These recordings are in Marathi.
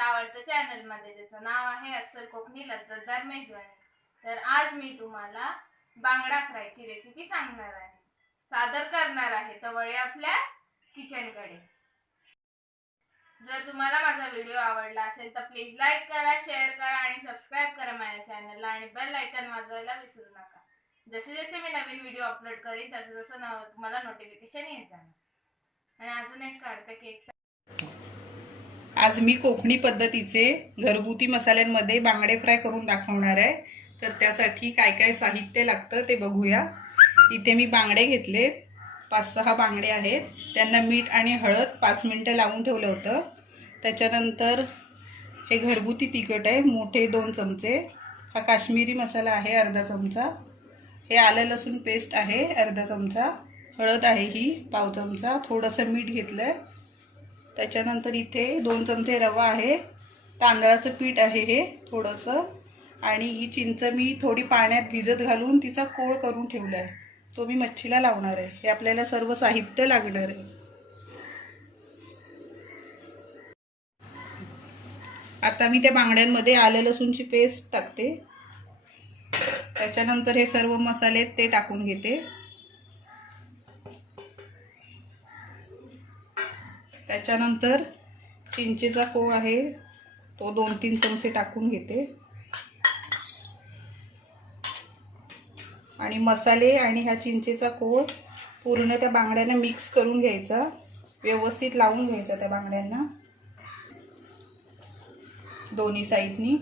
तुमच्या आवडत्या चॅनल मध्ये, ज्याचं नाव आहे अस्सल कोकणी लज्जतदार मेजवानी। तर आज मी तुम्हाला बांगडा फ्रायची रेसिपी सांगणार आहे, सादर करणार आहे। तर वळूया आपल्या किचनकडे। जर तुम्हाला माझा व्हिडिओ आवडला असेल तर प्लीज लाईक करा, शेअर करा आणि सबस्क्राइब करा माझ्या चॅनलला, आणि बेल आयकॉन वाजवायला विसरू नका। जसे जसे मी नवीन व्हिडिओ अपलोड करीन तसे तसे तुम्हाला नोटिफिकेशन येत जाणार। आणि अजून एक काढते केक। आज मी कोकणी पद्धतीचे घरगुती मसाल्यांमध्ये बांगडे फ्राय करून दाखवणार आहे। तर त्यासाठी काय काय साहित्य लागतं ते बघूया। इथे मी बांगडे घेतले, 5-6 बांगडे आहेत। त्यांना मीठ आणि हळद 5 मिनिटं लावून ठेवलं होतं। त्याच्यानंतर हे घरगुती तिखट आहे, मोठे 2 चमचे। हा काश्मीरी मसाला आहे अर्धा चमचा। हे आलं लसूण पेस्ट आहे अर्धा चमचा। हळद आहे ही पाव चमचा। थोडंसं मीठ घेतलंय। त्याच्यानंतर इथे 2 चमचे रवा आहे, तांदळाचं पीठ आहे हे थोडंसं, आणि ही चिंच मी थोडी पाण्यात भिजत घालून तिचा कोळ करून ठेवला आहे, तो मी मच्छीला लावणार आहे। हे आपल्याला सर्व साहित्य लागणार आहे। आता मी त्या बांगड्यांमध्ये आलं लसूणची पेस्ट टाकते। त्याच्यानंतर हे सर्व मसाले ते टाकून घेते। त्याच्यानंतर चिंचेचा कोळ आहे तो 2-3 चमचे टाकून घेते, आणि मसाले आणि ह्या चिंचेचा कोळ पूर्ण त्या बांगड्यांना मिक्स करून घ्यायचा, व्यवस्थित लावून घ्यायचा त्या बांगड्यांना दोन्ही साईडनी।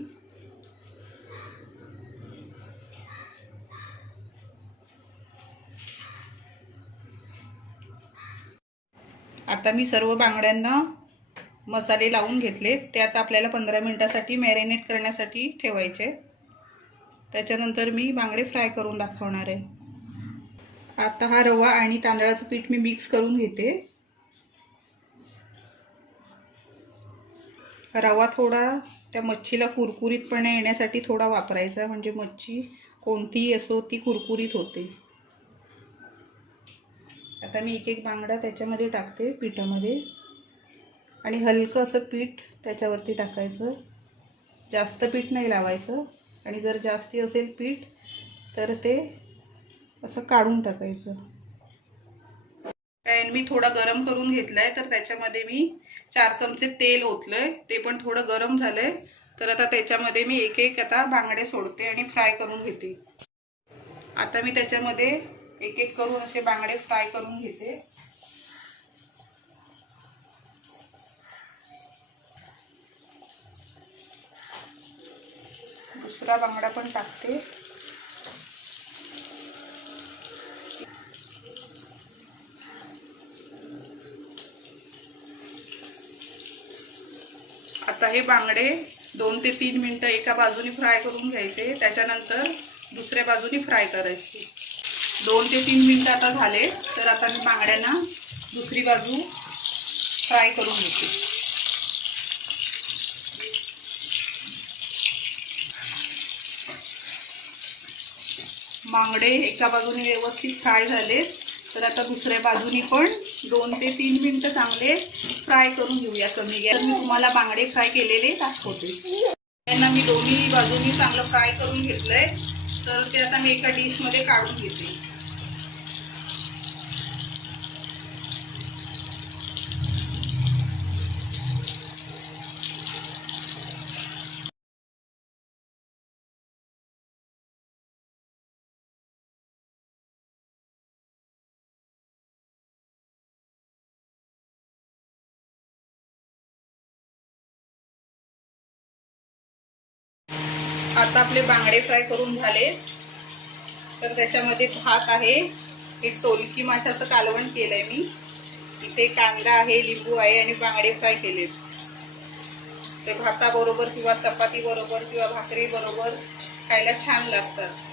आता मी सर्व बांगड्यांना मसाले लावून घेतले, ते आता आपल्याला 15 मिनिटासाठी मॅरिनेट करण्यासाठी ठेवायचे। त्याच्यानंतर मी बांगडे फ्राय करून दाखवणार आहे। आता हा रवा आणि तांदळाचं पीठ मी मिक्स करून घेते। रवा थोडा त्या मच्छीला कुरकुरीतपणा येण्यासाठी थोडा वापरायचा, म्हणजे मच्छी कोणतीही असो ती कुरकुरीत होते। आता मी एक बांगडा त्याच्यामध्ये टाकते पिठामध्ये, आणि हलकं असं पीठ त्याच्यावरती टाकायचं, जास्त पीठ नाही लावायचं। आणि जर जास्ती असेल पीठ तर ते असं काढून टाकायचं। पॅन मी थोडा गरम करून घेतलाय, तर त्याच्यामध्ये मी 4 चमचे तेल ओतलंय, ते पण थोडं गरम झालंय। तर आता त्याच्यामध्ये मी एक आता बांगडे सोडते आणि फ्राय करून घेते। आता मी त्याच्यामध्ये एक करून असे बांगडे फ्राय करून घेते। दुसरा बांगडा पण टाकते। आता हे बांगडे 2 ते 3 मिनिटं एका बाजूने फ्राय करून घ्यायचे, त्याच्यानंतर दुसऱ्या बाजूने फ्राय करायचे। 2 ते 3 मिनिटं आता झाले, तर आता मी बांगड्यांना दुसरी बाजू फ्राय करून घेते। बांगडे एका बाजूने व्यवस्थित फ्राय झाले, तर आता दुसऱ्या बाजूनी पण 2 ते 3 मिनिटं चांगले फ्राय करून घेऊया कमी गॅस। मी तुम्हाला बांगडे फ्राय केलेले दाखवते। त्यांना मी दोन्ही बाजूनी चांगलं फ्राय करून घेतलंय, तर ते आता मी एका डिशमध्ये काढून घेते। आता आपले बांगडे फ्राय करून झाले, तर त्याच्यामध्ये भात आहे, एक टोलकी माशाचं कालवण केलंय मी, इथे कांदा आहे, लिंबू आहे, आणि बांगडे फ्राय केले। ते भाताबरोबर किंवा चपाती बरोबर किंवा भाकरी बरोबर खायला छान लागतात।